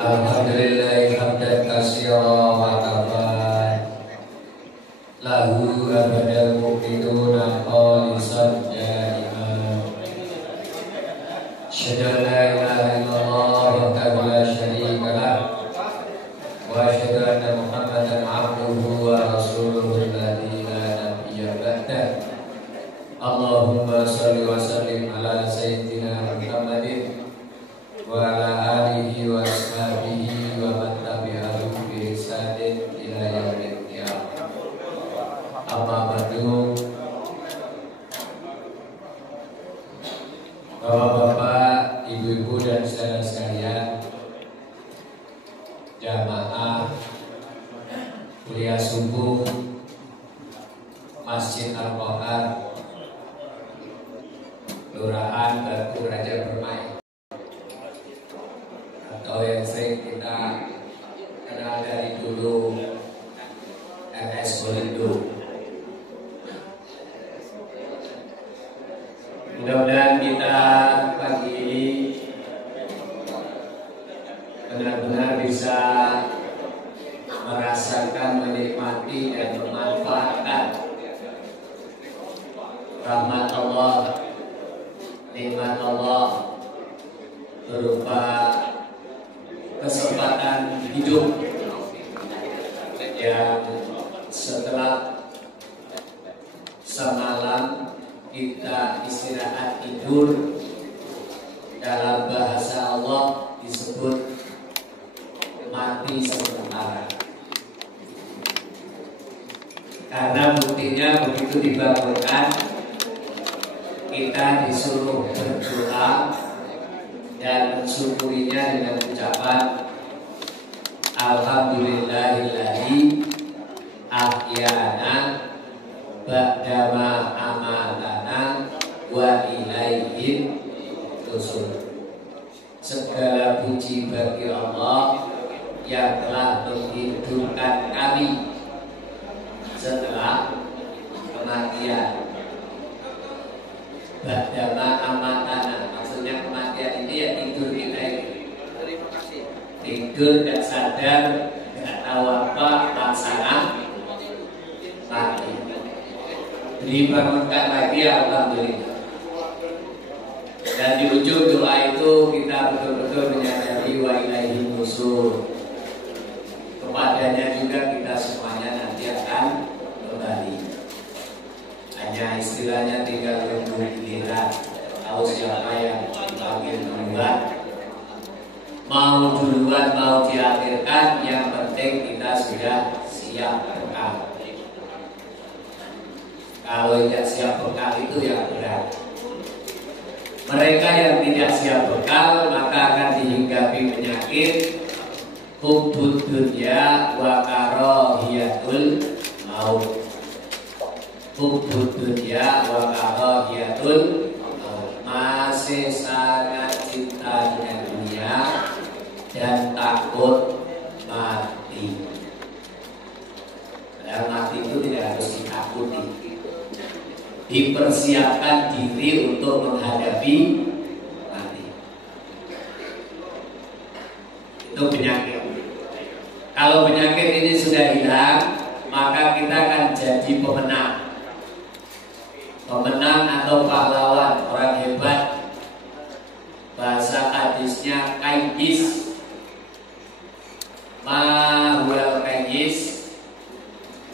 Alhamdulillahi hamdan katsiran wa kafa lahu abadal mu'minuna khalisan da'iman. Asyhadu an la ilaha illallah wahdahu la syarika lah wa asyhadu anna Muhammadan abduhu wa rasuluhu alladzi la nabiyya ba'dah. Allahumma shalli wa sallim ala sayyidina Muhammadin wa ala alihi wa ashabihi wa man tabi'ahum bi ihsanin ila yaumil qiyamah. Amma ba'du. Bapak-bapak, ibu-ibu dan saudara sekalian, jamaah kuliah subuh Masjid Al-Qahar Kelurahan Batu Raja Permai, atau yang sering kita kenal dari dulu RS Bolindo. Mudah-mudahan kita pagi ini benar-benar bisa merasakan, menikmati dan memanfaatkan rahmat Allah, nikmat Allah berupa kesempatan hidup yang setelah semalam kita istirahat tidur, dalam bahasa Allah disebut mati sementara. Karena buktinya begitu dibangunkan kita disuruh berdoa dan mensyukurinya dengan ucapan Alhamdulillahillazi ahyana ba'dama amatana wa ilaihin nusyur. Segala puji bagi Allah yang telah menghidupkan kami setelah kematian. Ba'dama amatana, maksudnya kematian ini ya tidur kita ini. Tidur gak sadar, gak tahu apa, laksana mati. Dibangunkan lagi, alhamdulillah. Dan di ujung doa itu kita betul-betul menyadari wa ilaihin nusyur. Kepadanya juga kita semuanya nanti akan kembali. Hanya istilahnya tinggal menunggu giliran. Tahu siapa yang dipanggil duluan, mau duluan mau diakhirkan, yang penting kita sudah siap bekal. Kalau tidak siap bekal itu yang berat. Mereka yang tidak siap bekal maka akan dihinggapi penyakit hubbud dunya wa karahiyatul maut. Hubbud dunya wa karahiyatul maut, masih sangat cinta dengan dunia dan takut mati. Padahal mati itu tidak harus ditakuti. Dipersiapkan diri untuk menghadapi mati. Itu penyakit. Kalau penyakit ini sudah hilang, maka kita akan jadi pemenang. Pemenang atau pahlawan, orang hebat. Bahasa hadisnya qayyis. Ma huwal qayyis?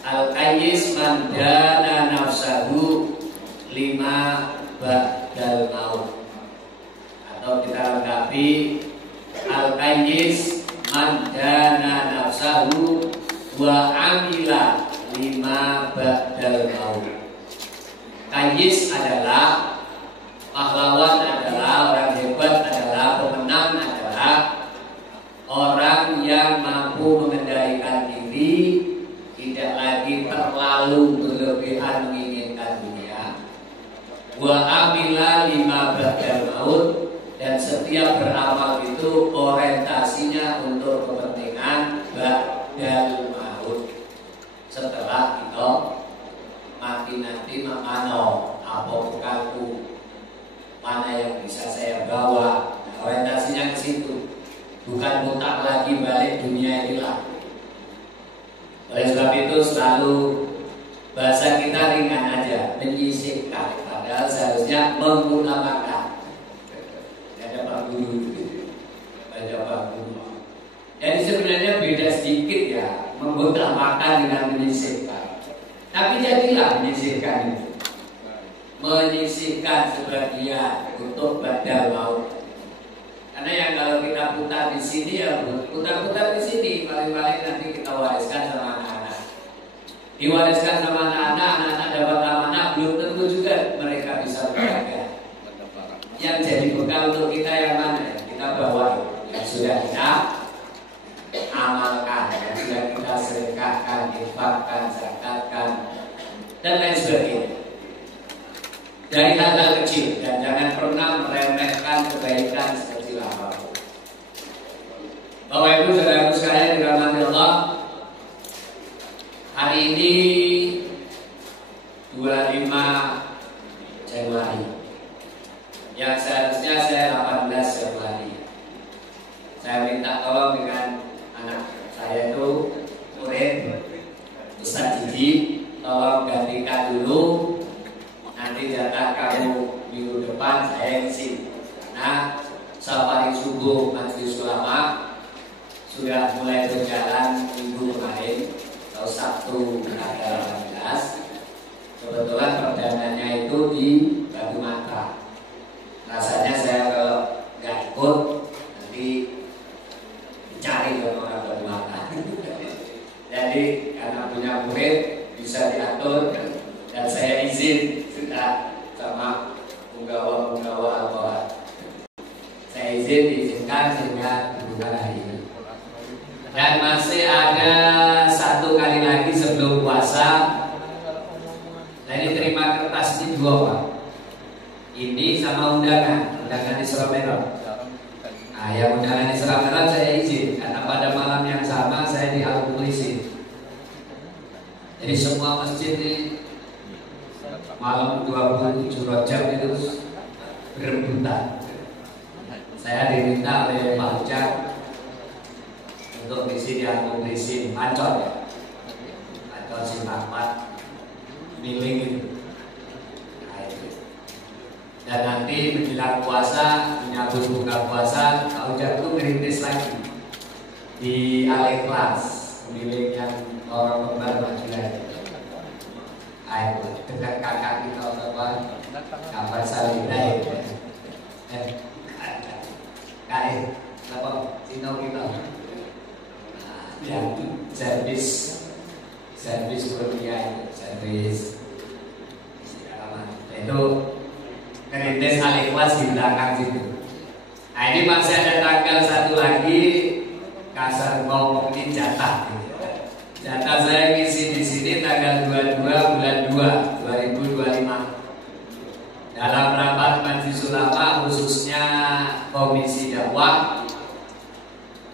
Al-qayyis man dana nafsahu lima ba'dal maut. Atau kita lengkapi, al-qayyis man dana nafsahu wa amila lima ba'dal maut. Qayyis adalah pahlawan, adalah orang hebat, adalah pemenang, adalah orang yang mampu mengendalikan diri, tidak lagi terlalu berlebihan menginginkan dunia. Wa amila lima ba'dal maut, dan setiap beramal itu orientasinya untuk kepentingan ba'dal maut. Setelah kita mati nanti, makano apa bekalku, mana yang bisa saya bawa. Nah, orientasinya ke situ, bukan putar lagi balik dunia inilah. Oleh sebab itu selalu bahasa kita ringan aja, menyisihkan, padahal seharusnya mengutamakan. Ada Pak Guru, ada Pak Guru. Jadi sebenarnya beda sedikit ya, mengutamakan dengan menyisihkan. Tapi jadilah menyisihkan itu, menyisihkan sebagian untuk badal maut. Karena yang kalau kita putar di sini ya putar-putar di sini, paling-paling nanti kita wariskan sama anak-anak. Diwariskan sama anak-anak, anak-anak dapat amanah, belum tentu juga mereka bisa berjaga. Yang jadi bekal untuk kita yang mana ya? Kita bawa yang sudah kita amalkan, yang sudah kita sedekahkan, infakkan, zakatkan, dan lain sebagainya. Dari hal-hal kecil, dan jangan pernah meremehkan kebaikan sekecil apapun. Bapak Ibu saudaraku sekalian dirahmati Allah, hari ini 25 Januari, yang seharusnya saya 18 Januari. Saya minta tolong dengan anak saya itu murid Ustaz Didi, tolong gantikan dulu. Nanti jatah kamu minggu depan saya isi. Karena safari subuh Majelis Ulama sudah mulai berjalan minggu kemarin atau Sabtu tanggal 18. Kebetulan perdananya itu di Batu Matra. Rasanya saya kalau nggak ikut nanti dicari sama orang Batu Matra. Jadi karena punya murid bisa diatur dan saya izin sudah sama penggawa-penggawa Al-Quran. Saya diizinkan sehingga dibuka hari ini. Dan masih ada satu kali lagi sebelum puasa. Nah ini terima kertas ini 2 Pak. Ini sama undangan Isra Mi'raj. Nah yang undangan Isra Mi'raj saya izin karena pada malam yang sama saya diakumulisi. Jadi semua masjid ini malam 27 Rajab itu berebutan. Saya diminta oleh Pak Ujang untuk ngisi diakumulisi Ancol ya, Ancol Simpang miling itu. Nah, itu. Dan nanti menjelang puasa, menyambut buka puasa, Pak Ujang itu merintis lagi di Al-Ikhlas, miling yang orang kembar Madinah. Ayo dekat kakak kita apa? Kapan Salina itu? Kain, apa? Cino kita. Yang servis Kurnia itu, servis itu kerintis Al-Ikhlas di belakang situ. Nah ini masih ada tanggal 1 lagi kasar ngomongin jatah. Jatah saya ngisi di sini tanggal 22 bulan 2 2025 dalam rapat Majelis Ulama khususnya Komisi Dakwah.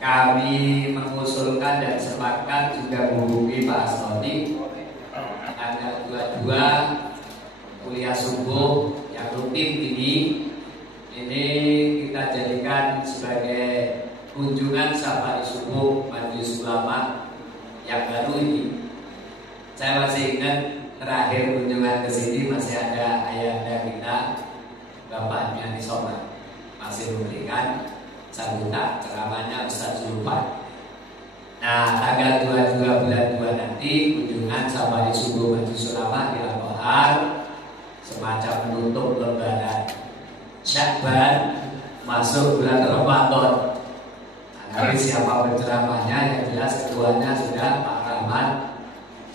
Kami mengusulkan dan sepakat juga menghubungi Pak Astoni tanggal 22 kuliah subuh yang rutin ini kita jadikan sebagai kunjungan safari subuh Majelis Ulama yang baru ini. Saya masih ingat terakhir kunjungan ke sini masih ada ayahanda kita Bapak Nyani Somad masih memberikan sambutan ceramahnya Ustaz Zulfan. Nah tanggal 22 bulan 2 nanti kunjungan safari subuh Majelis Ulama di Al-Bahar, semacam menutup lebaran Syakban masuk bulan Ramadan. Tapi siapa penceramahnya yang jelas ketuanya sudah Pak Rahman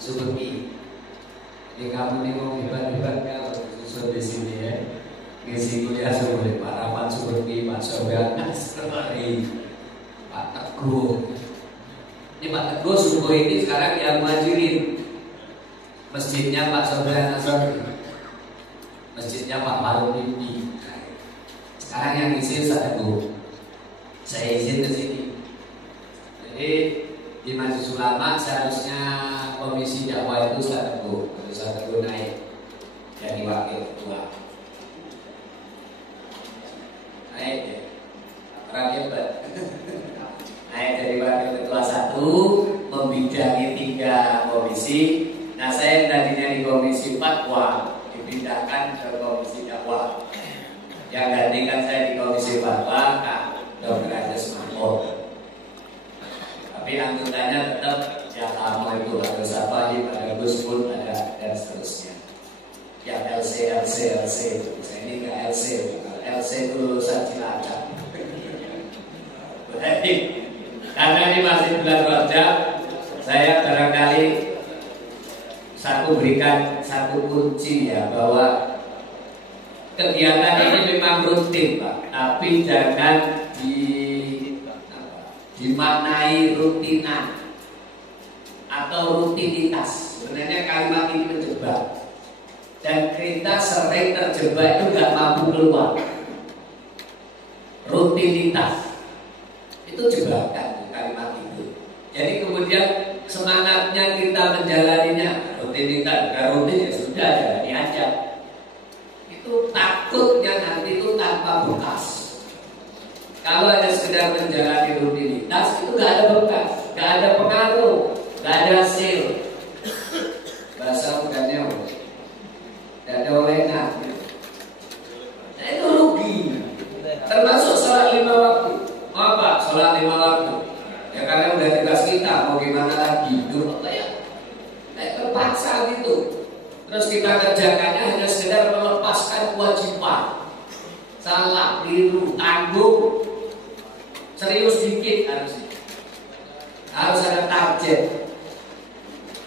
Subeki. Jadi kamu nih mau hebat-hebat kalau susul di sini ya. Ngisi kuliah subuh Pak Rahman Subeki, Pak Sofian Nasrani, Pak Teguh. Ini Pak Teguh subuh ini sekarang yang Muhajirin. Masjidnya Pak Sofian Nasrani, masjidnya Pak Malum ini. Sekarang yang ngisi Ustaz Teguh. Saya izin ke sini. Jadi di Majelis Ulama seharusnya komisi dakwah itu Ustaz Teguh naik jadi wakil ketua. orang hebat. Naik dari wakil ketua 1, membidangi 3 komisi. Nah, saya yang tadinya di komisi fatwa dipindahkan ke komisi dakwah. Yang gantikan saya di komisi fatwa Kak Dr. Andes Mahmud. Tapi anggotanya tetap ya lama itu, ada Safahim, ada Gus Pun, ada dan seterusnya. Ya LC saya ini ke LC itu lulusan Cilacap. Berarti karena ini masih bulan Rajab, saya barangkali berikan satu kunci ya, bahwa kegiatan ini memang rutin Pak, tapi jangan dimaknai rutinan atau rutinitas. Sebenarnya kalimat ini menjebak, dan kita sering terjebak itu nggak mampu keluar. Rutinitas itu jebakan kalimat itu. Jadi kemudian semangatnya kita menjalaninya rutinitas, bukan rutin ya sudah jalani aja. Itu takutnya nanti itu tanpa bekas. Kalau hanya sekedar menjalani rutinitas itu nggak ada bekas, nggak ada pengaruh, nggak ada hasil. Bahasa bukannya nggak ada olehnya. Nah itu rugi. Termasuk sholat 5 waktu. Mau apa? Sholat 5 waktu. Ya karena udah tugas kita, mau gimana lagi? Hidup apa ya? Kayak terpaksa gitu. Terus kita kerjakannya hanya sekedar melepaskan kewajiban. Salah, keliru, tanggung. Serius dikit harusnya. Harus ada target.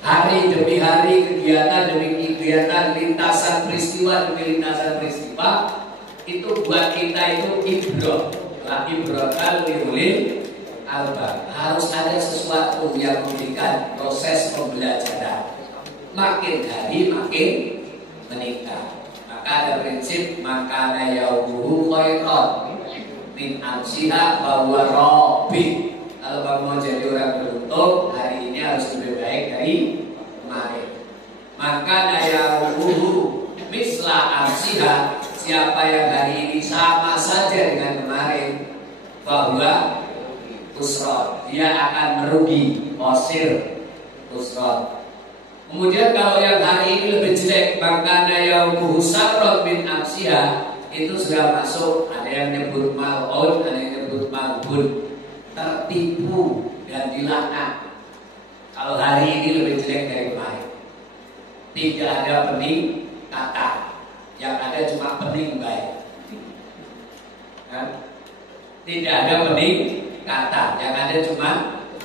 Hari demi hari, kegiatan demi kegiatan, lintasan peristiwa demi lintasan peristiwa, itu buat kita itu ibrah. Ibrahkan liulil albab. Harus ada sesuatu yang memberikan proses pembelajaran. Makin hari makin meningkat. Maka ada prinsip makana yaumuhu khairan min amsiha bahwa Robbi. Kalau kamu mau jadi orang beruntung, hari ini harus lebih baik dari kemarin. Maka yaumuhu misla amsiha. Siapa yang hari ini sama saja dengan kemarin, bahwa usron, dia akan merugi, osir, usron. Kemudian kalau yang hari ini lebih jelek, maka yaumuhu sarron min amsiha, itu sudah masuk. Ada yang nyebut mal'un, ada yang nyebut mal'bun, tertipu dan dilaknat. Kalau hari ini lebih jelek dari kemarin, tidak ada peningkatan, yang ada cuma pening baik. Tidak ada peningkatan, yang ada cuma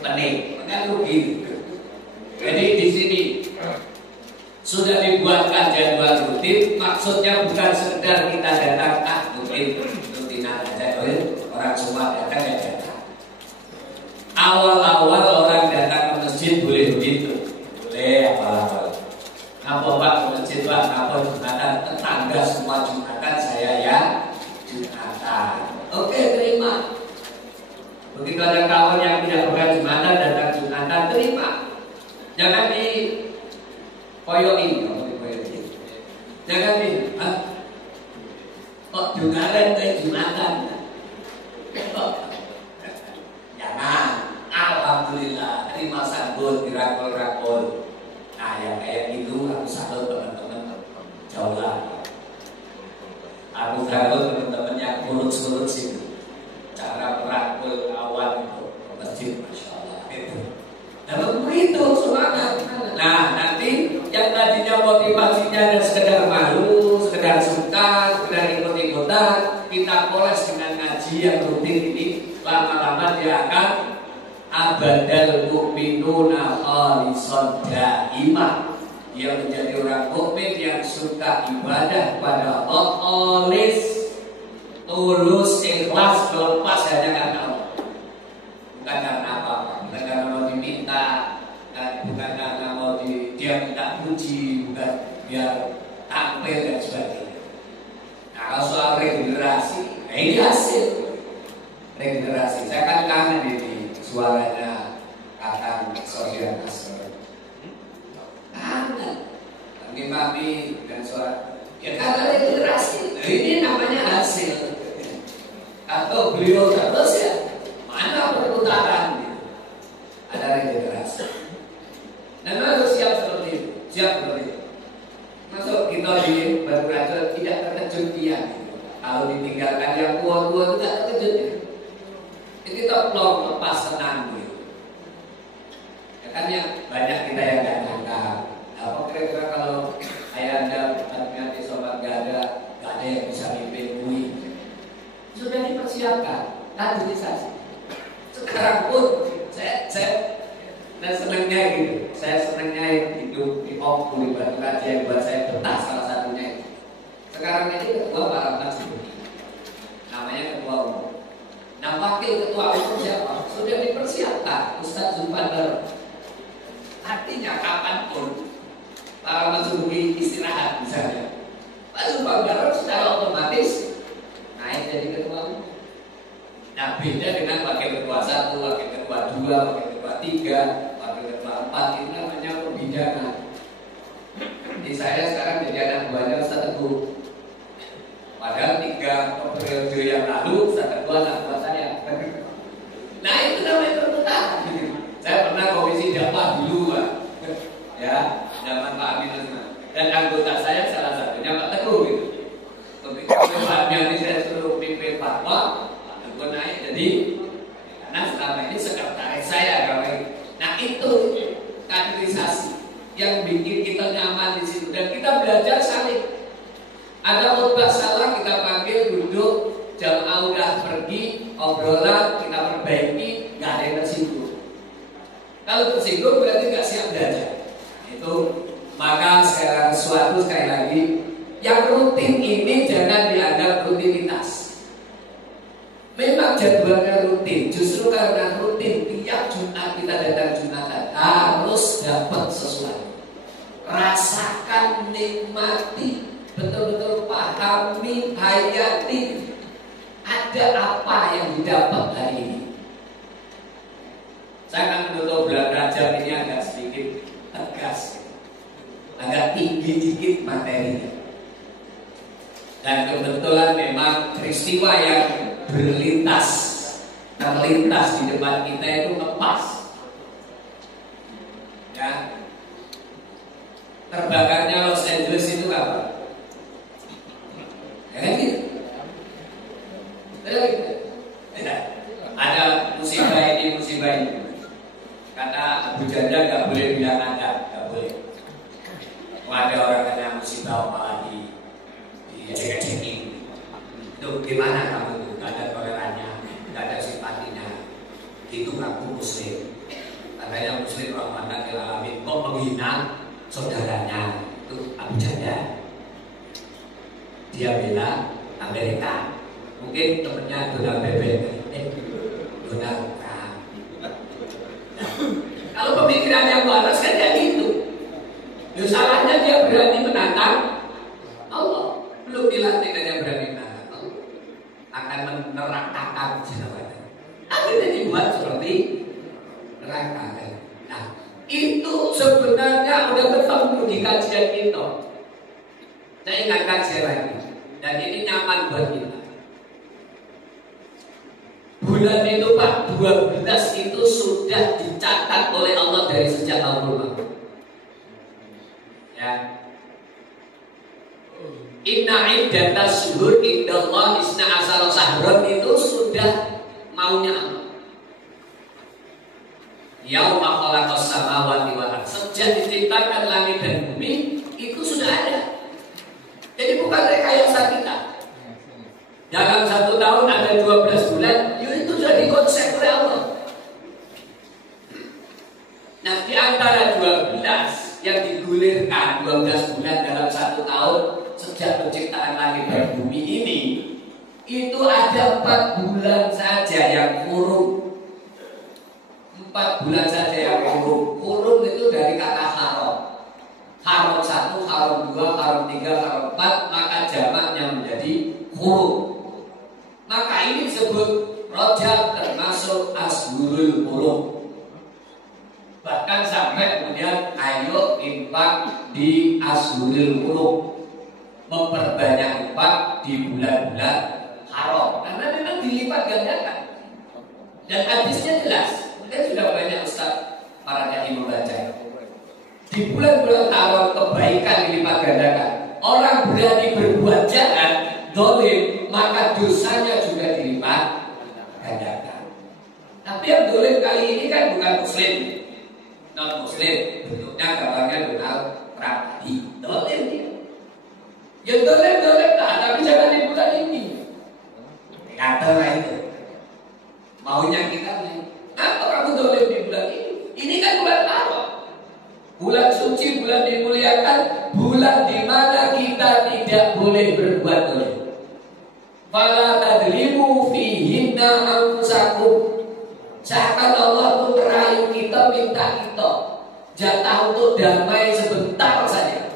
pening. Maka rugi. Jadi di sini sudah dibuatkan jadwal rutin. Maksudnya bukan sekedar kita datang rutinan aja. Orang semua datang ya datang. Awal-awal orang datang ke masjid boleh begitu, boleh awal-awal. Apa Pak ke masjid Pak? Apa Jumatan? Tetangga semua Jumatan, saya ya Jumatan. Oke, terima. Begitu ada kawan yang tidak pernah Jumatan datang Jumatan, terima. Jangan di koyoin, jangan di kok Jumatan ke Jumatan. Jangan. Alhamdulillah, terima sambut dirakol-rakol. Nah yang kayak gitu aku salut teman-teman, jauh lah. Aku salut teman-teman yang urut-urut situ, cara merangkul kawan itu masjid, masya Allah itu. Dan begitu semangat. Nah nanti yang tadinya motivasinya dan sekedar malu, sekedar suka, sekedar ikut-ikutan, kita poles dengan ngaji yang rutin ini, lama-lama dia akan abadal mu'minuna khalisan daimah. Dia menjadi orang mukmin yang suka ibadah kepada Allah, kholis, tulus, ikhlas, lepas hanya karena Allah. Bukan karena apa, bukan karena mau diminta, bukan karena mau dia minta puji, bukan biar tampil dan sebagainya. Nah kalau soal regenerasi, nah ini hasil regenerasi. Saya kan kangen ini suaranya Kakang Sofyan Asor. Kangen Mami dan suara. Ya karena regenerasi. Nah, ini namanya hasil. atau beliau terus ya mana perputaran gitu. Ada regenerasi. Dan harus siap seperti itu, siap seperti itu. Masuk kita di Batu Raja tidak terkejut dia. Gitu. Kalau ditinggalkan yang tua-tua itu tidak terkejut ya. Jadi kita plong lepas tenang gitu. Ya kan ya banyak kita yang nggak nyangka. Apa kira-kira kalau ayanda nanti sobat gak ada yang bisa mimpin bui. Sudah dipersiapkan, kaderisasi. Sekarang pun saya senangnya gitu. Saya senangnya hidup di Om di Batu Raja yang buat saya betah salah satunya. Sekarang ini ketua Paramat Sibuk, namanya ketua umum. Nah wakil ketua umum siapa? Sudah dipersiapkan Ustadz Zulfandar. Artinya kapanpun Paramat Sibuk istirahat misalnya, Pak Zulfandar secara otomatis naik jadi ketua umum. Nah beda dengan wakil ketua 1, wakil ketua 2, wakil ketua 3, wakil ketua 4 itu namanya pembinaan. Jadi saya sekarang jadi anak buahnya Ustadz Teguh. Padahal 3 periode yang lalu Ustadz Teguh anak buah saya. Nah itu namanya perputaran. Saya pernah komisi dakwah dulu Pak. Ya, zaman Pak Amin Asma. Dan anggota saya salah satunya Pak Teguh gitu. Kemudian ini saya suruh pimpin fatwa. Gue naik jadi karena selama ini sekretaris saya gawe. Nah itu kaderisasi yang bikin kita nyaman di situ dan kita belajar saling. Ada khotbah salah kita panggil duduk, jamaah udah pergi, obrolan kita perbaiki, nggak ada yang tersinggung. Kalau tersinggung berarti nggak siap belajar. Itu maka segala sesuatu sekali lagi yang rutin ini jangan dianggap rutinitas. Memang jadwalnya rutin, justru karena rutin tiap Jumat kita datang Jumatan harus dapat sesuatu. Rasakan, nikmati, betul-betul pahami, hayati ada apa yang didapat hari ini. Saya akan menutup bulan Rajab ini agak sedikit tegas, agak tinggi sedikit materinya. Dan kebetulan memang peristiwa yang terlintas di depan kita itu lepas. Ya. Terbakarnya Los Angeles itu apa? Ya kan gitu. Ya. Ada musibah ini. Kata Abu Janda nggak boleh bilang ada, nggak boleh. Ada orang kena musibah apalagi dicek-cekin. Itu gimana kamu itu? Gak ada tolerannya, gak ada simpatinya. Itu kamu muslim. Katanya muslim rahmatan lil alamin. Kok menghina saudaranya? Itu Abu Janda. Dia bela Amerika. Mungkin temennya Donald Donald Trump. Kalau pemikirannya waras kan ya gitu. Salahnya dia berani menantang Allah. Belum dilatih dan yang berani menantang Allah akan menerakakan jawaban. Akhirnya dibuat seperti neraka. Nah, itu sebenarnya udah bertemu di kajian kita. Saya ingatkan sekali lagi, dan ini nyaman buat kita. Bulan itu Pak, 12 itu sudah dicatat oleh Allah dari sejak awal. Ya. Inna iddatas syuhur indallah isna asara syahran itu sudah maunya Allah. Yauma khalaqas samawati wal ardh. Sejak diciptakan langit dan bumi itu sudah ada. Jadi bukan rekayasa kita. Dalam 1 tahun ada 12 bulan, itu sudah dikonsep oleh Allah. Nah, di antara 12 yang digulirkan 12 bulan dalam 1 tahun sejak penciptaan langit dan bumi ini, itu ada 4 bulan saja yang kurung. 4 bulan saja yang kurung. Kurung itu dari kata haram. Haram 1, haram 2, haram 3, haram 4, maka jamaknya menjadi kurung. Maka ini disebut Rajab termasuk Ashurul Hurum. Bahkan sampai kemudian ayo infak di Ashurul Hurum, memperbanyak infak di bulan-bulan haram. Karena memang di dilipat gandakan. Dan hadisnya jelas. Mungkin sudah banyak ustaz para dai membaca. Di bulan-bulan haram kebaikan dilipat gandakan. Orang berani berbuat jahat, dolim, maka dosanya juga dilipat gandakan. Tapi yang dolim kali ini kan bukan muslim, non muslim, bentuknya gambarnya Donald Trump tadi, dolim dia. Ya dolim lah, tapi jangan di bulan ini. Kata lah itu. Maunya kita nih, apa kamu dolim di bulan ini? Ini kan bulan haram, bulan suci, bulan dimuliakan, bulan di mana kita tidak boleh berbuat dolim. Fala tadlimu fihinna anfusakum. Seakan Allah pun merayu kita, minta kita jatah untuk damai sebentar saja.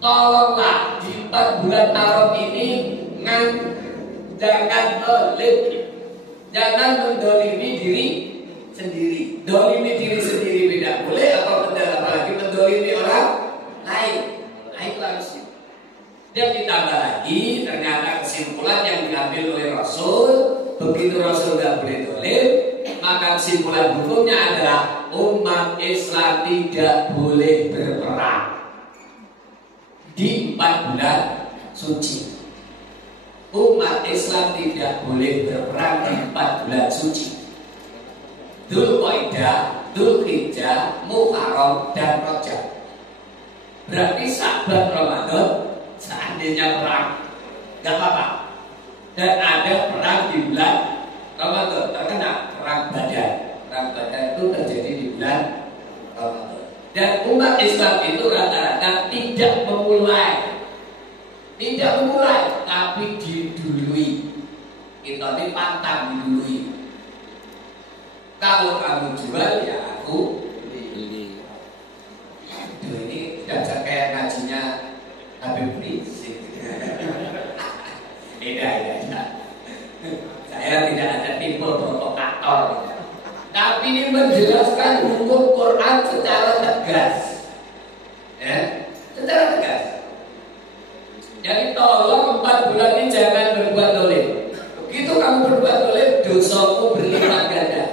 Tolonglah di 4 bulan haram ini jangan dolim, jangan mendolimi diri sendiri. Dolimi diri sendiri tidak boleh, apalagi mendolimi orang lain. Nah itu harusnya. Dan ditambah lagi ternyata kesimpulan yang diambil oleh Rasul, begitu Rasul tidak boleh dolim, maka kesimpulan hukumnya adalah umat Islam tidak boleh berperang di 4 bulan suci. Umat Islam tidak boleh berperang di 4 bulan suci. Dzulqa'dah, Dzulhijjah, Muharram dan Rajab. Berarti Sa'ban, Ramadan, seandainya perang, gak apa-apa. Dan ada perang di bulan Ramadan, terkena perang Badar. Perang Badar itu terjadi di bulan Ramadan. Dan umat Islam itu rata-rata tidak memulai, tapi didului. Kita ini pantang didului. Kalau kamu jual, ya aku beli. Ini tidak kayak ngajinya Habib Rizik. Beda. Saya tidak ada tipe provokator. Tapi ini menjelaskan hukum Quran secara tegas. Ya, secara tegas. Jadi tolong 4 bulan ini jangan berbuat dolim. Begitu kamu berbuat dolim, dosamu berlipat ganda.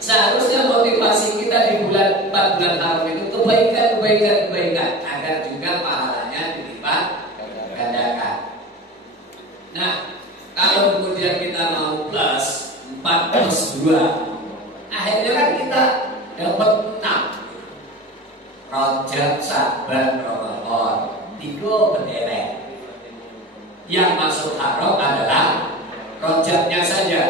Seharusnya motivasi kita di bulan 4 bulan haram itu kebaikan agar juga pahalanya dilipat gandakan. Nah, kalau kemudian kita mau plus 4 plus 2, akhirnya kan kita dapat 6. Rajab, Sa'ban, Ramadan, 3 berderet. Yang masuk haram adalah Rajabnya saja.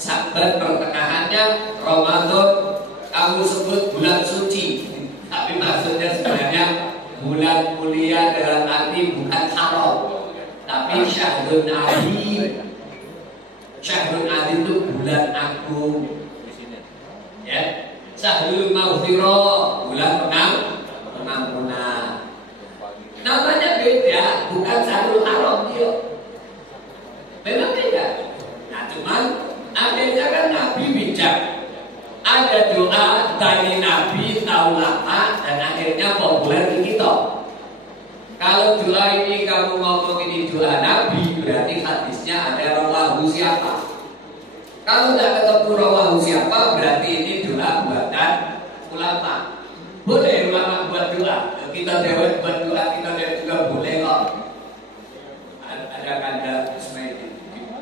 Sa'ban pertengahannya, Ramadan kamu sebut bulan suci, tapi maksudnya sebenarnya bulan mulia dalam arti bukan haram, tapi Syahrul Adi. Syahrul Adi itu bulan agung, ya. Syahrul Maghfirah, bulan pengampunan. Namanya beda, bukan Syahrul Haram dia. Memang beda. Nah cuman adanya kan Nabi bijak. Ada doa dari Nabi tahu lama dan akhirnya populer di kita. Kalau doa ini kamu ngomong ini doa Nabi, berarti hadisnya ada rawahu siapa. Kalau tidak ketemu rawahu siapa, berarti ini doa buatan ulama. Boleh ulama buat doa. Kita dewet buat doa, kita juga boleh kok. Ada kanda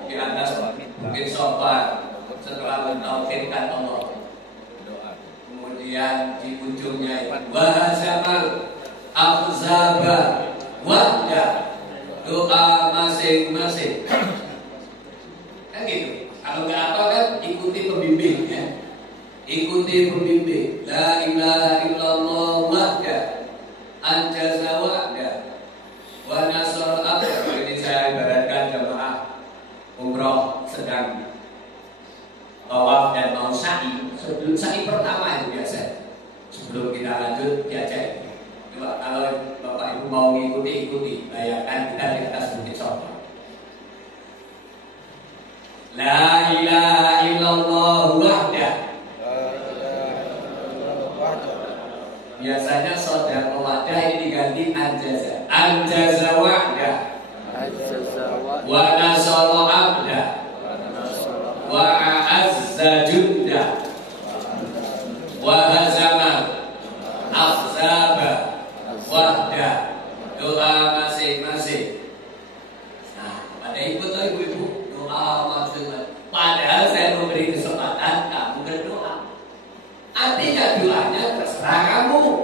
di atas mungkin sopan setelah mentauhidkan Allah. Kemudian di ujungnya wahasamal afzaba wahda, doa masing-masing. Kan gitu. Kalau nggak apa kan ikuti pembimbing ya. Ikuti pembimbing. La ilaha illallah wahda, anjaza wahda, wa nasr abda. Ini saya ibaratkan jemaah umroh sedang tawaf dan mau sa'i. Sebelum sa'i pertama itu biasa. Sebelum kita lanjut diajak. Coba kalau Bapak Ibu mau ikuti, bayangkan kita di atas bukit Safa. La ilaha illallah wahda. Biasanya saudara wahda ini diganti anjaza. Anjaza wahda. Wa nasara abda. ada ikut ibu-ibu doa maksudnya. Padahal saya memberi kesempatan kamu berdoa. Artinya doanya terserah kamu.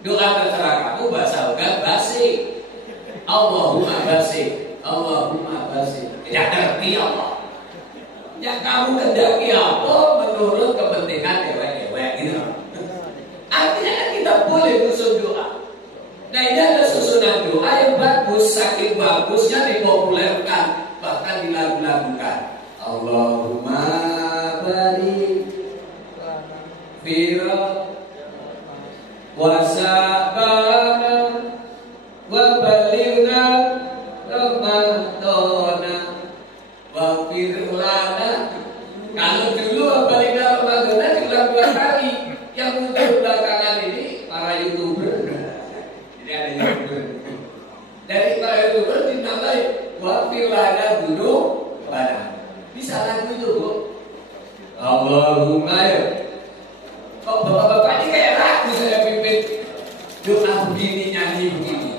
Doa terserah kamu bahasa ugat basi. Allahumma basi, Allahumma basi. Tidak ngerti Allah. Yang kamu kendaki apa menurut kepentingan dewek-dewek gitu. Artinya kita boleh susun doa. Nah ini ada susunan doa yang bagus, saking bagusnya dipopulerkan, bahkan dilagu-lagukan. Allahumma barik fira wasabana wa balighna ramadana wa firlana. Kalau dulu wa balighna ramadana diulang 2 kali. Yang muncul belakangan ini para YouTuber. Jadi ada YouTuber. Dari para YouTuber dinamai wa firlana gunung badan. Bisa lagu itu, Bu. Allahumma ya. Kok bapak-bapak ini kayak ragu saya pimpin doa begini, nyanyi begini.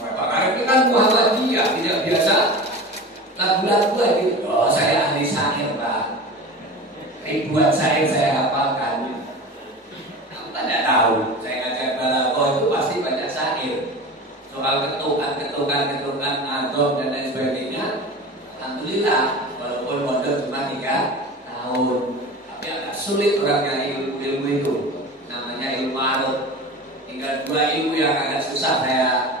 Karena kita kan Muhammadiyah, tidak biasa lagu-lagu lagi. Oh, saya ahli syair, Pak. Ribuan syair saya hafalkan. Kamu kan tidak tahu. Saya ngajar balaghah itu pasti banyak syair. Soal ketukan, adab dan lain sebagainya. Alhamdulillah, walaupun modal cuma 3 tahun. Tapi agak sulit orangnya ilmu itu. Namanya ilmu arut. Tinggal 2 ilmu yang agak susah saya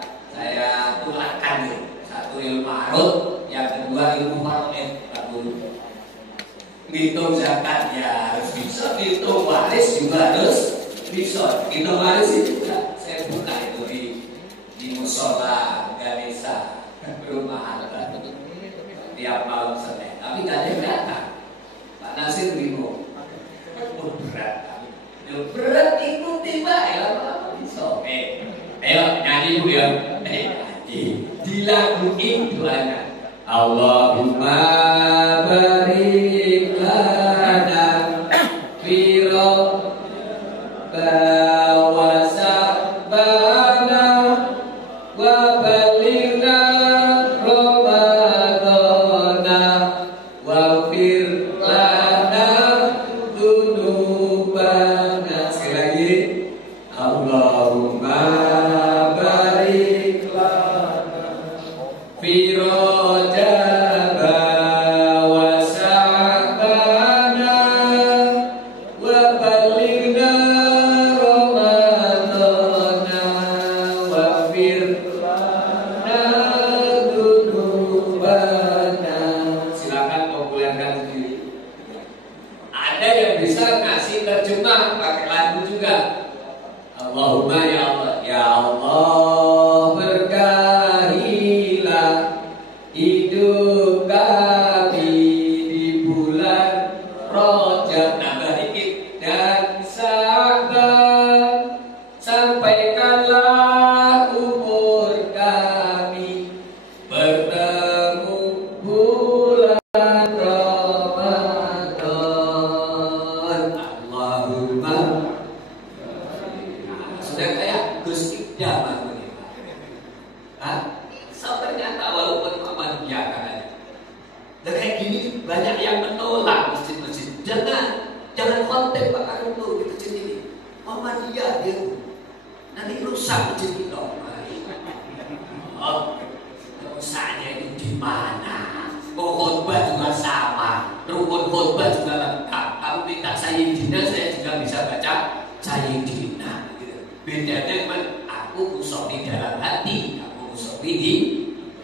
tularkan nih. Satu ilmu arut, yang kedua ilmu faraid. Ngitung zakat ya harus bisa, ngitung waris juga harus bisa. Ngitung waris itu juga saya buka itu di musola Ganesha perumahan tiap malam Senin. Tapi gak ada yang datang. Pak Nasir bingung. Berat. Berat ikuti Pak. Lama-lama bisa. Ayo nyanyi Bu ya. Nyanyi. Dilaguin doanya. Allahumma barik lana fi wasabana wa balighna ramadana wa fir lana dzunubana. Sekali lagi. Allahumma barik lana fi Allahumma ya Allah, ya Allah berkahilah hidup kami di bulan Rajab, nambah dikit, dan Sa'ban, sampaikanlah umur kami bertemu bulan Ramadan. Allahumma. Sudah kayak Gus Iqdam ini. So ternyata walaupun Muhammadiyah katanya. Dan kayak gini banyak yang menolak masjid-masjid. Jangan konten Pak Karno di masjid ini. Muhammadiyah dia nanti rusak masjid kita. Oh, rusaknya itu di mana? Khotbah juga sama, rukun khotbah juga lengkap. Kamu minta Sayyidina, saya juga bisa baca Sayyidina. Bedanya kan aku usofi dalam hati, aku usofi di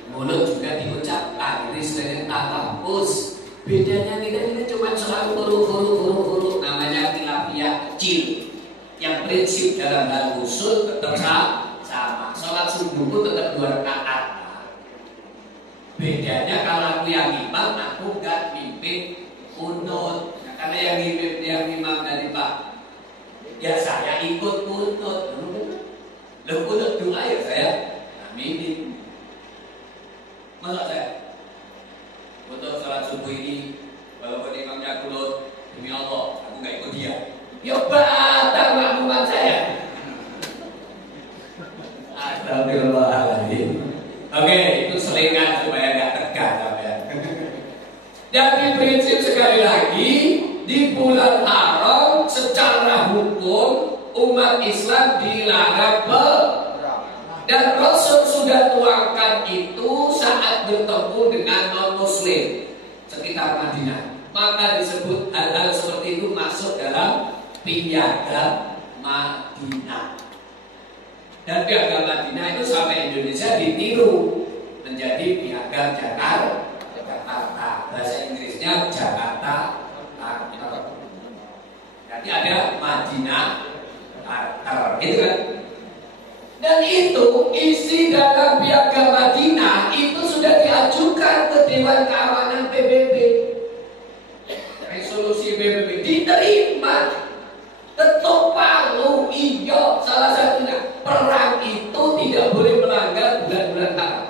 mulut juga diucapkan. Ini selain talaffuz. Bedanya ini cuma soal huruf-huruf namanya khilafiyah kecil. Yang prinsip dalam hal usul tetap sama. Sholat subuh itu tetap 2 rakaat. Bedanya kalau aku yang imam, aku nggak mimpin kunut. Karena yang imam tadi Pak, ya saya ikut kunut. Lalu kunut doa ya saya aminin. Masa saya untuk sholat subuh ini walaupun imamnya kunut, demi Allah aku nggak ikut dia. Ya batal makmuman saya. Astagfirullahaladzim. Oke, itu selingan supaya nggak tegang. Jadi prinsip sekali lagi, di bulan haram secara hukum umat Islam dilarang perang. Dan Rasul sudah tuangkan itu saat bertemu dengan non-muslim sekitar Madinah. Maka disebut hal-hal seperti itu masuk dalam piagam Madinah. Dan piagam Madinah itu sampai Indonesia ditiru menjadi piagam Jakarta. Bahasa Inggrisnya Jakarta. Jadi ada Madinah, gitu kan? Dan itu isi dalam piagam Madinah itu sudah diajukan ke Dewan Keamanan PBB. Resolusi PBB diterima. Ketuk palu, iya, salah satunya perang itu tidak boleh melanggar bulan-bulan haram.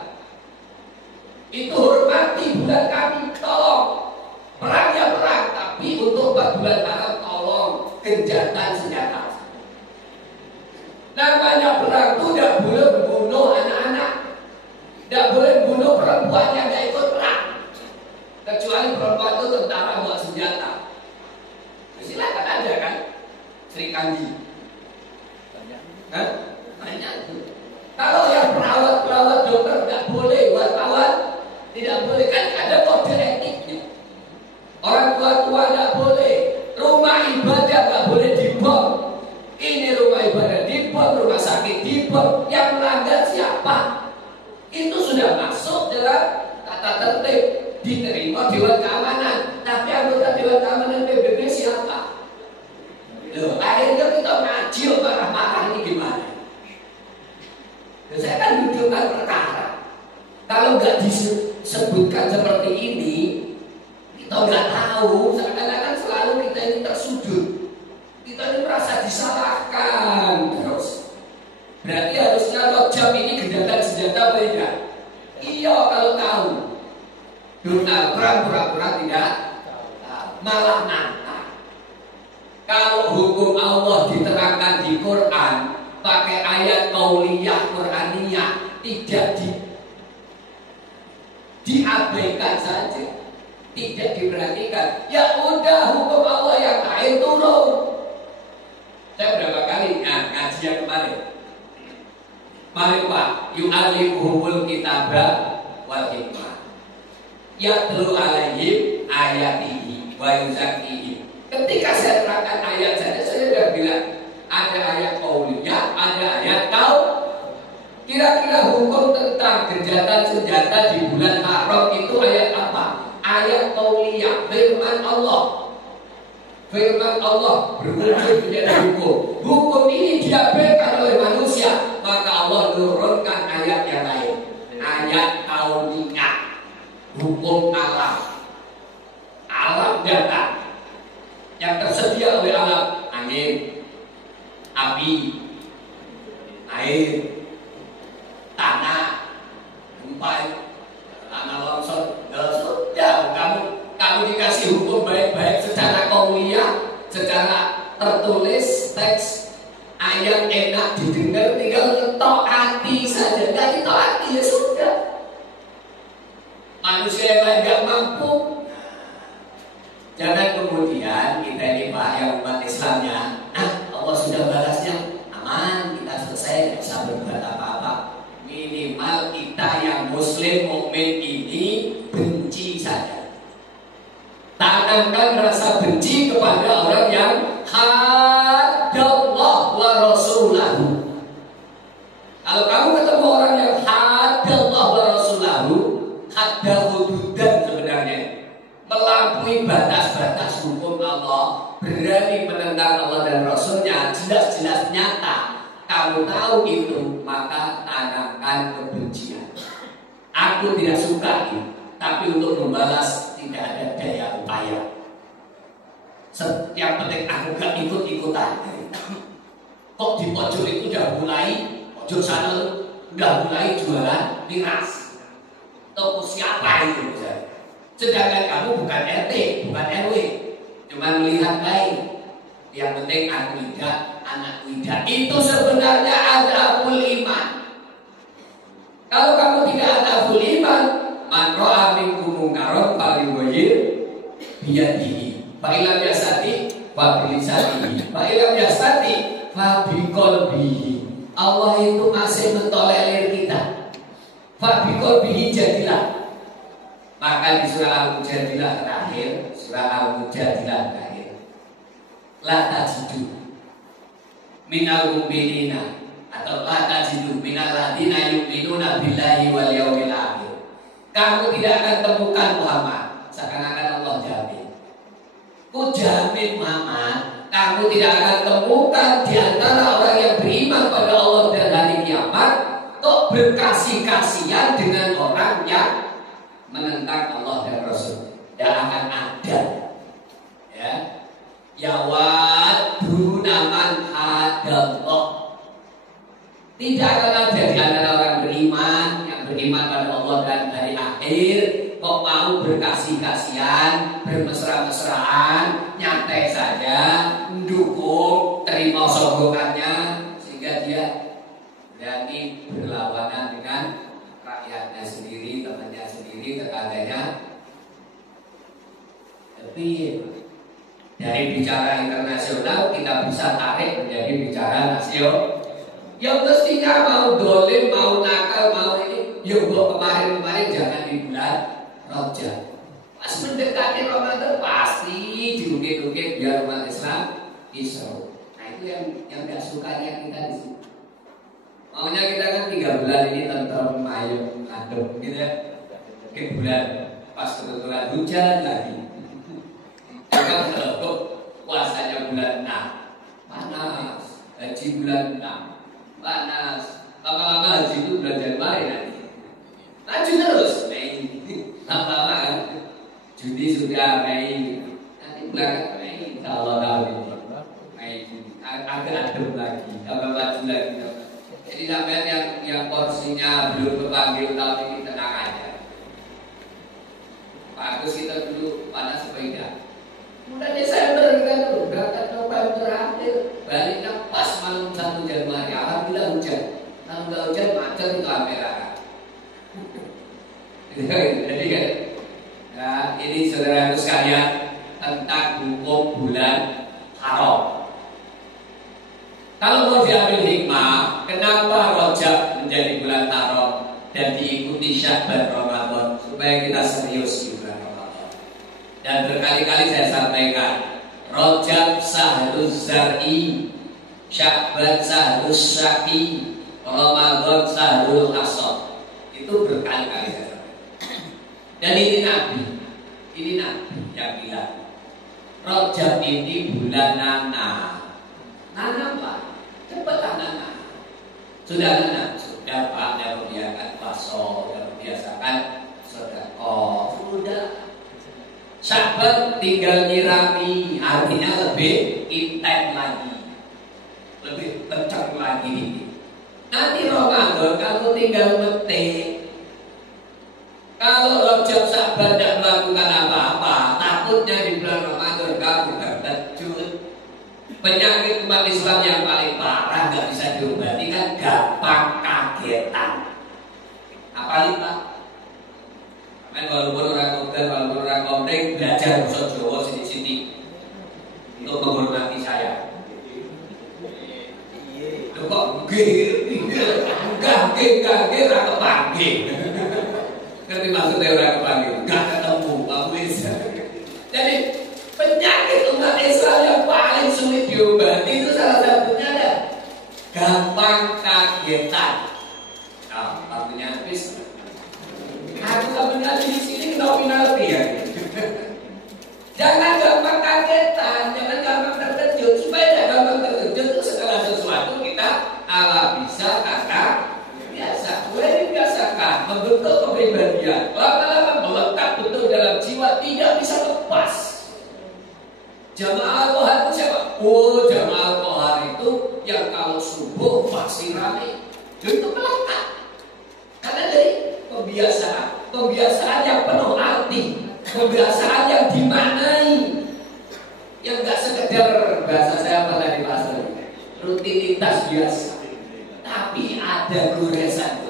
Itu hormati bulan kami, tolong. Perang ya perang, tapi untuk 4 bulan haram tolong genjatan senjata. Namanya perang itu tidak boleh membunuh anak-anak, tidak boleh membunuh perempuan yang tidak ikut perang, kecuali perempuan itu tentara bawa senjata. Silakan ada kan, Sri Kandi. Banyak. Kalau yang perawat dokter tidak boleh, wartawan tidak boleh, kan ada kode etiknya. Orang tua tidak boleh, rumah ibadah tidak boleh dibom. Ini rumah ibadah dibom, rumah sakit dibom. Yang melanggar siapa? Itu sudah masuk dalam tata tertib, diterima Dewan Keamanan. Tapi anggota Dewan Keamanan PBB siapa? Loh, akhirnya kita ngaji marah-marah ini gimana? Saya kan dudukkan perkara. Kalau nggak disebutkan seperti ini, kita nggak tahu. Seakan-akan selalu kita ini tersudut. Kita ini merasa disalahkan terus. Berarti harusnya Rojab ini genjatan senjata apa tidak? Iya kalau tahu. Donald Trump pura-pura tidak tahu. Malah nantang. Kalau hukum Allah diterangkan di Quran pakai ayat qauliyah Quraniyah, tidak diabaikan saja, tidak diperhatikan. Ya udah, hukum Allah yang lain turun. Saya berapa kali ngaji yang kemarin. Mari Pak, yu'allimuhumul kitaba wal hikmah. Yatlu alaihim ayatihi wa yuzakkihim. Ketika saya terangkan ayat saja, saya sudah bilang ada ayat qauliyah, ada ayat qaul. Kira-kira hukum tentang genjatan senjata di bulan haram itu ayat apa? Ayat qauliyah, firman Allah. Firman Allah berwujud menjadi hukum. Hukum ini diabaikan oleh manusia, maka Allah turunkan ayat yang lain. Ayat qauliyah, hukum alam. Alam datang. Yang tersedia oleh alam, angin, api, air, tanah, gempa, tanah longsor. Sudah, kamu dikasih hukum baik-baik secara qauliyah, secara tertulis, teks, ayat enak didengar, tinggal taati saja. Nggak ditaati ya sudah. Manusia yang lain nggak mampu. Jangan kemudian kita ini Pak yang umat Islamnya, Allah sudah balasnya, aman, kita selesai, tidak usah berbuat apa-apa. Minimal kita yang Muslim mukmin ini benci saja. Tanamkan rasa benci kepada orang yang haddallah wa rasulahu. Kalau kamu ketemu orang yang haddallah wa rasulahu, hadda hududan sebenarnya, melampaui batas-batas hukum Allah, berani menentang Allah dan Rasulnya, jelas-jelas nyata. Kamu tahu itu, maka tanamkan kebencian. Aku tidak suka ini, tapi untuk membalas tidak ada daya upaya. Yang penting aku gak ikut-ikutan. Kok di pojok itu udah mulai, pojok sana udah mulai jualan miras. Toko siapa itu misalnya? Sedangkan kamu bukan RT, bukan RW, cuma melihat baik. Yang penting aku tidak, anakku tidak. Itu sebenarnya adabul iman. Kalau kamu tidak adabul iman, man ra'a minkum mungkaron falyughayyir biyadihi. Fa illam yastati fa bilisanihi. Fa illam yastati fa biqalbihi. Allah itu masih mentolerir kita. Fa biqalbihi jadilah. Maka di surah Al-Mujadilah terakhir, surah Al-Mujadilah terakhir, la tajidu minal mu'minina atau la tajidu minal ladina yu'minuna billahi wal yawmil akhir. Kamu tidak akan temukan Muhammad, seakan-akan Allah jamin. Ku jamin Muhammad, kamu tidak akan temukan di antara orang yang beriman pada Allah dan hari kiamat kok berkasih-kasihan dengan orang yang menentang Allah dan Rasul. Tidak akan ada. Ya. Yawaduna man hadallah. Tidak akan ada di antara orang beriman yang beriman pada Allah dan hari akhir kok mau berkasih-kasihan, bermesra-mesraan, nyantai saja, mendukung, terima sokongannya, sehingga dia berani berlawanan dengan rakyatnya sendiri, temannya sendiri, tetangganya. Tapi dari bicara internasional kita bisa tarik menjadi bicara nasional. Yang mestinya mau dolim, mau nakal, mau ini, yuk kemarin-kemarin jangan di bulan Rajab. Pas mendekati Ramadan pasti diungkit-ungkit biar umat Islam isra. Nah itu yang nggak sukanya kita di sini. Maunya kita kan 3 bulan ini tentrem, ayem, adem, gitu ya. Ke bulan pas kebetulan hujan lagi. Maka kalau puasanya bulan 6 panas, haji bulan 6 panas, lama-lama haji itu bulan Januari nanti. Lanjut terus Mei, lama-lama kan Juni sudah Mei, nanti bulan Mei kalau tahun ini Mei agak adem lagi, agak maju lagi. Jadi sampai yang porsinya belum kepanggil tahun ini tenang aja. Bagus kita dulu panas sepeda. Mulai Desember kita dulu berangkat November akhir, baliknya pas malam 1 Januari. Alhamdulillah hujan. Kalau nggak hujan macet itu kamera. Jadi kan, nah ini saudara sekalian tentang hukum bulan haram. Kalau mau diambil hikmah, kenapa Rajab menjadi bulan haram dan diikuti Sya'ban Ramadan supaya kita serius di bulan Ramadan. Dan berkali-kali saya sampaikan, Rajab sahruz zar'i, Sya'ban sahruz syaqi, Ramadan sahrul hasad. Itu berkali-kali saya sampaikan. Dan ini Nabi yang bilang Rajab ini bulan nanam. Nanam Pak, cepat nanam. Sudah nanam, sudah Pak, yang membiarkan paso, yang membiasakan sedekah, sudah. Sya'ban tinggal nyirami, artinya lebih intens lagi, lebih kencang lagi. Nanti Ramadan kamu tinggal metik. Kalau Rajab Sya'ban tidak melakukan apa-apa, takutnya di bulan Ramadan kamu terkejut. Penyakit umat Islam yang paling parah nggak bisa diobati kan gampang kagetan. Apalagi Pak? Kan walaupun orang Kober, walaupun orang Komplek belajar bahasa Jawa sini-sini untuk menghormati saya. Loh kok enggak kepanggil. Ngerti maksudnya orang kepanggil? Enggak ketemu, Pak bisa. Jadi penyakit umat Islam yang paling sulit diobati itu salah satunya ada gampang kagetan. Nah, waktunya habis. Aku kamu ngaji di sini nominal ya. Jangan gampang kagetan, jangan gampang terkejut. Supaya tidak gampang terkejut itu segala sesuatu kita ala bisa kakak biasa. Mulai dibiasakan membentuk kepribadian. Lama-lama melekat betul dalam jiwa, tidak bisa lepas. Jamaah Kohar itu siapa? Oh, jamaah Kohar itu yang kalau subuh pasti ramai. Itu melekat. Karena dari kebiasaan yang penuh arti, kebiasaan yang dimaknai, yang nggak sekedar bahasa saya apa tadi Pak Asri, rutinitas biasa, tapi ada goresan.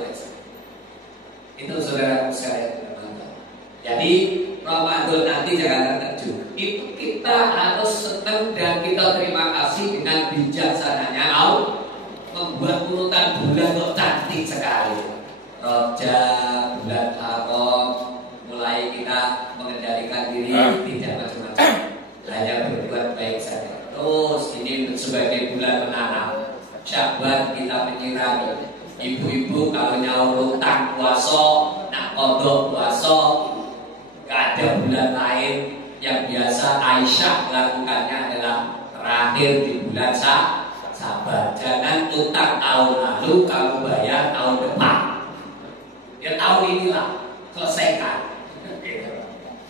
Itu saudara sekalian teman-teman. Jadi Ramadan nanti jangan terkejut. Itu kita harus senang dan kita terima kasih dengan bijaksananya Allah membuat urutan bulan kok cantik sekali. Rajab, bulan Haram, mulai kita mengendalikan diri tidak macam-macam, hanya berbuat baik saja. Terus ini sebagai bulan menanam. Syakban kita menyirami. Ibu-ibu kalau nyaur utang puasa, nak kodok puasa, gak ada bulan lain yang biasa Aisyah lakukannya adalah terakhir di bulan Sabar. Jangan utang tahun lalu kamu bayar tahun depan. Ya tahun inilah selesaikan.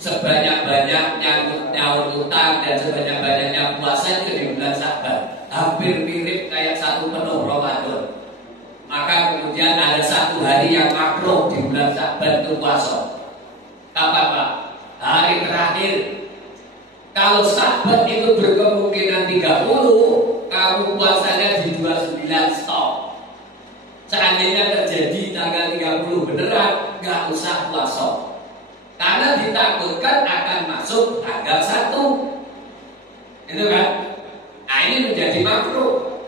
Sebanyak-banyaknya nyaur utang dan sebanyak-banyaknya puasa itu di bulan Sabar. Hampir mirip kayak satu penuh Ramadan. Maka kemudian ada satu hari yang makruh di bulan Sabar itu puasa. Kapan Pak? Hari terakhir. Kalau Sabar itu berkemungkinan 30, kamu puasanya di 29 stop. Seandainya terjadi tanggal 30 beneran, gak usah puasa. Karena ditakutkan akan masuk tanggal 1. Itu kan? Nah ini menjadi makruh.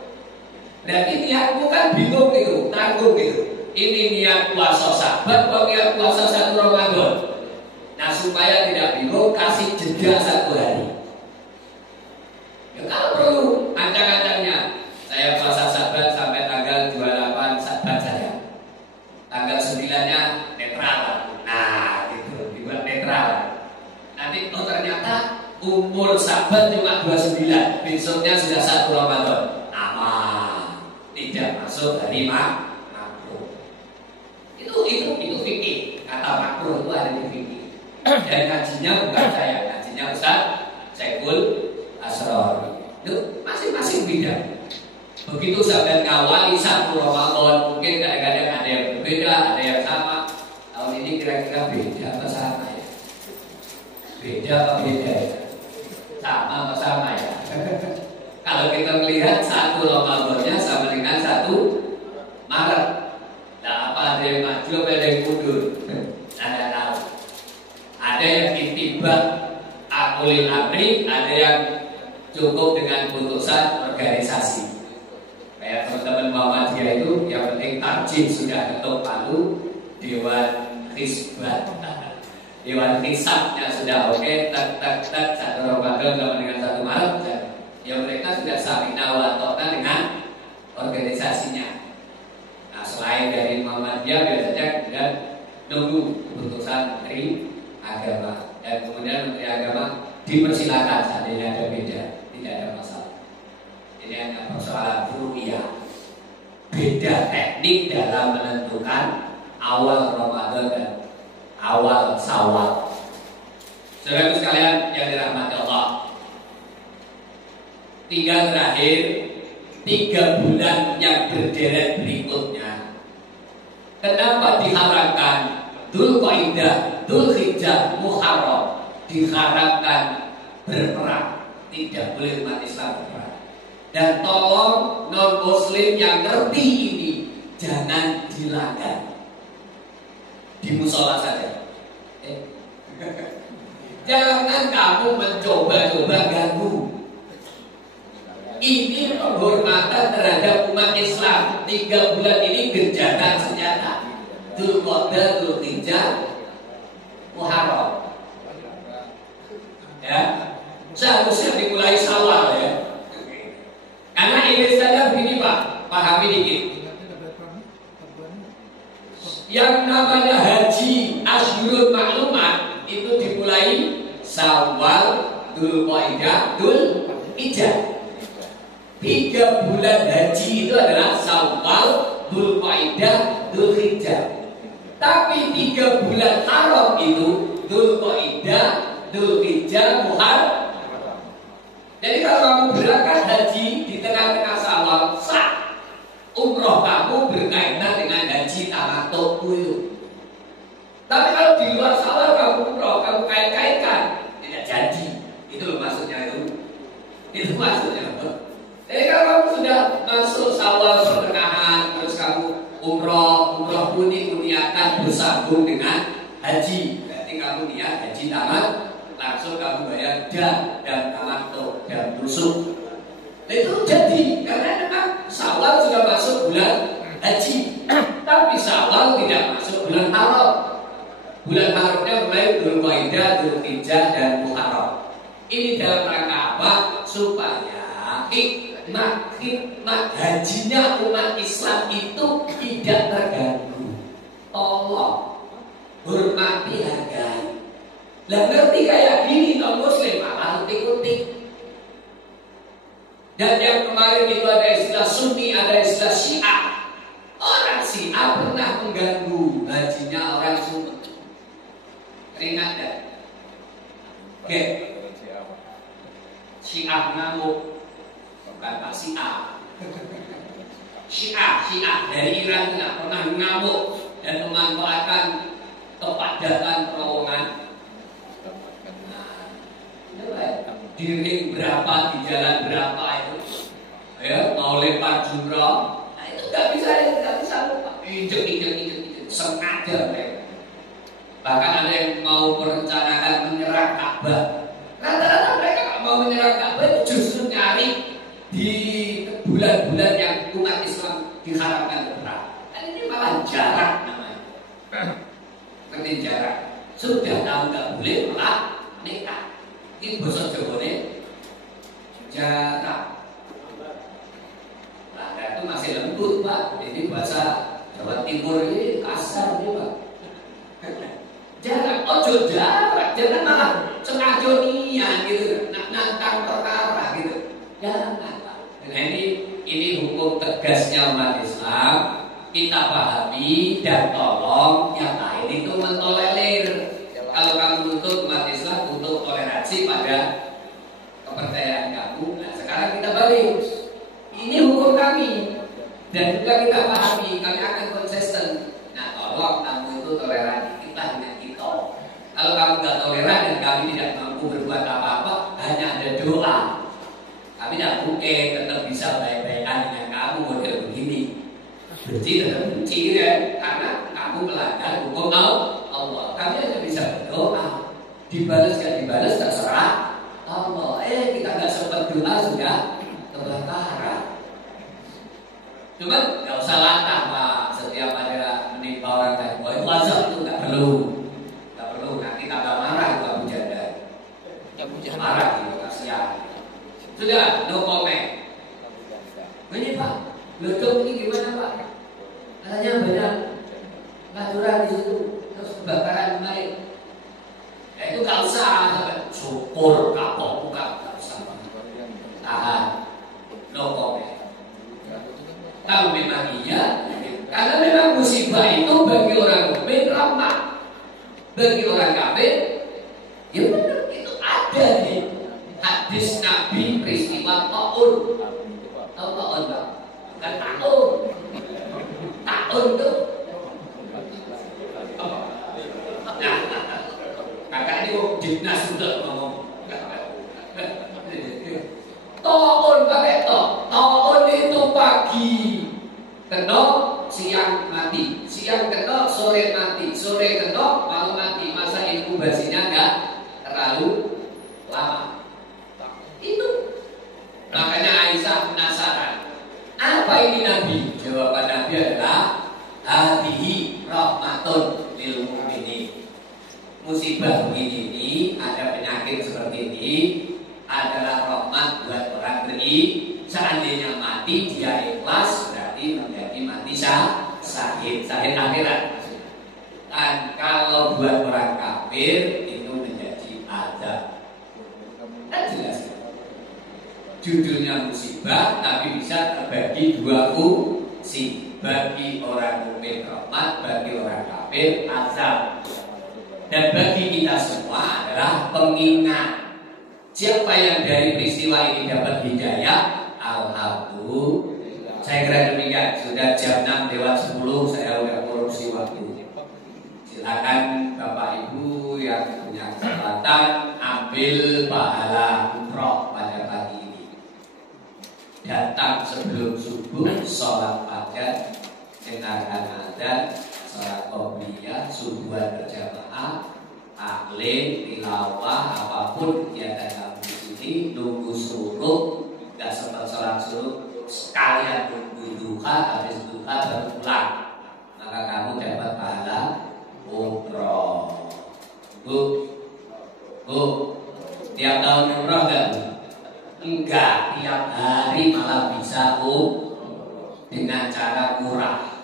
Berarti niatmu kan bingung gitu, tanggung gitu. Ini niat puasa Sabar atau niat puasa 1 Ramadan? Nah supaya tidak bingung, kasih jeda 1 hari. Ya kalau perlu, ancang-ancangnya saya puasa Sabar sampai tanggal 28 Sabar saja. Tanggal 9-nya netral. Nah gitu, dibuat netral. Nanti ternyata umur Sabar cuma 29, besoknya sudah 1 Ramadan. Aman, tidak masuk dari makruh. Itu fikih. Kata makruh itu ada di fikih. Dan ngajinya bukan saya, ngajinya Ustaz Saiful Asror. Itu masing-masing bidang. Begitu sampai ngawali 1 Ramadan, mungkin kadang-kadang ada yang berbeda, ada yang sama. Tahun ini kira-kira beda apa sama ya? Beda apa beda ya? Sama apa sama ya? Kalau kita melihat 1 Ramadannya sama dengan 1 Maret. Nah apa ada yang maju apa ada yang mundur? Saya tahu. Ada yang itibak akulil amri, ada yang cukup dengan putusan organisasi. Kayak teman-teman Muhammadiyah itu yang penting tarjih sudah ketuk palu, Dewan Hisbat, Dewan Hisabnya sudah oke, tak 1 Ramadan sama dengan 1 Maret, ya mereka sudah samina wa ta'na dengan organisasinya. Nah selain dari Muhammadiyah biasanya kemudian nunggu keputusan Menteri Agama, dan kemudian Menteri Agama dipersilakan seandainya ada beda, tidak ada masalah. Ini hanya persoalan rupiah, beda teknik dalam menentukan awal Ramadan dan awal Syawal. Saudara sekalian yang dirahmati Allah, tinggal terakhir 3 bulan yang berderet berikutnya. Kenapa diharamkan Dzulqa'dah, Dzulhijjah, Muharram diharamkan berperang? Tidak boleh umat Islam berperang. Dan tolong non muslim yang ngerti ini jangan dilanggar. Di musola saja. Jangan kamu mencoba-coba ganggu. Ini penghormatan terhadap umat Islam. 3 bulan ini gencatan senjata. Dzulqa'dah, Dzulhijjah, Muharram. Ya, seharusnya dimulai Syawal ya. Karena ini saja begini Pak, pahami dikit. Yang namanya haji Asyurul Ma'lumat itu dimulai Syawal, Dzulqa'dah, Dzulhijjah. 3 bulan haji itu adalah Syawal, Dzulqa'dah, Dzulhijjah. Tapi 3 bulan haram itu Dzulqa'dah, Dzulhijjah, Muharram. Jadi kalau kamu berangkat haji di tengah-tengah Syawal, sah. Umroh kamu berkaitan dengan haji tamattu itu. Tapi kalau di luar Syawal kamu umroh, kamu kait-kaitkan, tidak jadi. Itu loh maksudnya itu. Itu maksudnya. Jadi kalau kamu sudah masuk Syawal pertengahan, terus kamu umroh pun niatkan bersambung dengan haji. Berarti kamu niat ya haji tamat, langsung kamu bayar dan tamattu dan nusuk. Itu jadi karena memang Syawal sudah masuk bulan haji, tapi Syawal tidak masuk bulan haram. Bulan haramnya mulai Dzulqa'dah, Dzulhijjah dan Muharram. Ini dalam rangka apa? Supaya hikmah hajinya umat Islam itu tidak terganggu. Tolong hormati, hargai. Lah ngerti kayak gini non muslim malah utik-utik. Dan yang kemarin itu ada istilah Sunni, ada istilah Syiah. Orang Syiah pernah mengganggu hajinya orang Sunni. Ingat ya? Oke. Syiah ngamuk, bukan Pak Syiah. Syiah dari Iran pernah ngamuk dan memanfaatkan kepadatan terowongan. Di ring berapa, di jalan berapa itu, ya mau lempar jumroh, nah itu nggak bisa lupa, injek, sengaja mereka. Bahkan ada yang mau merencanakan menyerang Ka'bah. Rata-rata mereka nggak mau menyerang Ka'bah itu justru nyari di bulan-bulan yang umat Islam diharamkan perang. Dan ini malah jarak namanya. Ngerti jarak. Sudah tahu nggak boleh malah nekat. Ini bahasa Jawa ini jarak. Nah, itu masih lembut Pak. Ini bahasa Jawa Timur ini kasar nih Pak. Jarak, ojo jarak, jangan malah sengaja niat gitu, nantang perkara gitu. Jangan Pak. Nah ini hukum tegasnya umat Islam. Kita pahami dan tolong yang lain itu mentolerir. Kalau kamu nuntut umat Islam untuk toleransi pada kepercayaan kamu, nah sekarang kita balik. Ini hukum kami dan juga kita pahami, kami akan konsisten. Nah tolong kamu itu toleransi kita dengan kita. Kalau kamu nggak toleran dan kami tidak mampu berbuat apa-apa, hanya ada doa. Kami tidak mungkin tetap bisa baik-baikan dengan kamu model begini. Benci tetap benci ya, karena kamu melanggar hukum Allah. Kami hanya bisa berdoa. Dibalas gak dibalas terserah Allah. Kita nggak sempat doa sudah kebakaran. Cuman nggak usah lantah Pak. Setiap ada menimpa orang lain, itu azab itu nggak perlu. Nanti tambah marah itu Abu Jandal. Marah gitu, kasihan. Sudah, no comment. Ini Pak, ledok ini gimana Pak? Katanya banyak pengaturan di situ, terus kebakaran kemarin. Ya itu gak usah, syukur kapok bukan gak usah. Tahan, no comment. Kalau memang iya, karena memang musibah itu bagi orang mukmin rahmat, bagi orang kafir, ya benar itu ada di hadis Nabi peristiwa Ta'un. Tahu Ta'un Pak? Bukan Ta'un. Ta'un itu. Nah, kakak ini kok dinas sudah ngomong. Ta'un pakai Ta'un itu pagi kena, siang mati, siang kena, sore mati, sore kena, malam mati. Masa inkubasinya enggak terlalu lama. Itu makanya Aisyah penasaran, apa ini Nabi? Jawaban Nabi adalah hadihi rahmatun lil mu'minin. Musibah begini ini, ada penyakit seperti ini adalah rahmat buat orang beriman. Seandainya mati dia ikhlas, berarti menjadi mati syahid akhirat. Dan kalau buat orang kafir itu menjadi azab. Kan jelas. Judulnya musibah, tapi bisa terbagi dua fungsi. Bagi orang mukmin rahmat, bagi orang kafir azab. Dan bagi kita semua adalah pengingat. Siapa yang dari peristiwa ini dapat hidayah, alhamdulillah. Saya kira demikian. Sudah jam 6 lewat 10, saya udah korupsi waktu. Silakan Bapak Ibu yang punya kesempatan ambil pahala umroh pada pagi ini. Datang sebelum subuh, sholat fajar, dengarkan adzan, sholat qobliyah, subuhan berjamaah, taklim, tilawah, apapun kegiatan kamu di sini, nunggu suruh, nggak sempat sholat suruh, sekalian nunggu duha, habis duha baru pulang, maka kamu dapat pahala umroh. Bu, tiap tahun umroh nggak Bu? Enggak, tiap hari malah bisa dengan cara murah.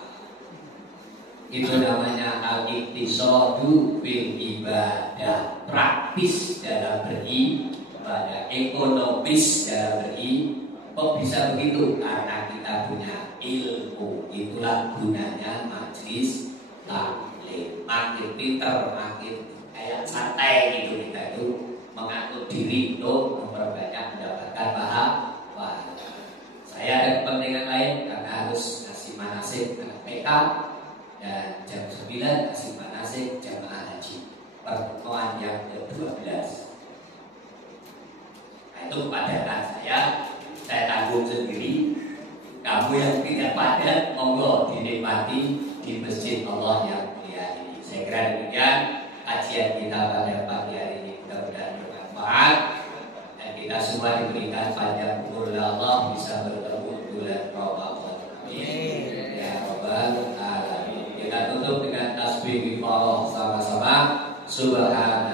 Itu namanya al-iqtisadu bil ibadah, praktis dalam beribadah, ekonomis dalam beribadah. Kok bisa begitu? Karena kita punya ilmu. Itulah gunanya majelis taklim. Makin pinter, makin kayak santai gitu kita itu mengatur diri untuk memperbanyak mendapatkan pahala. Saya ada kepentingan lain karena harus ngasih manasik anak PK. Dan jam 9 kasih manasik jamaah haji pertemuan yang ke-12. Nah, itu kepadatan saya tanggung sendiri. Kamu yang tidak padat, monggo dinikmati di masjid Allah yang mulia ini. Saya kira demikian kajian kita pada pagi hari ini, mudah-mudahan bermanfaat dan kita semua diberikan panjang umur Allah bisa bertemu bulan Ramadan. Amin ya rabbal alamin. Kita tutup dengan tasbih ifarah sama-sama. Subhanallah.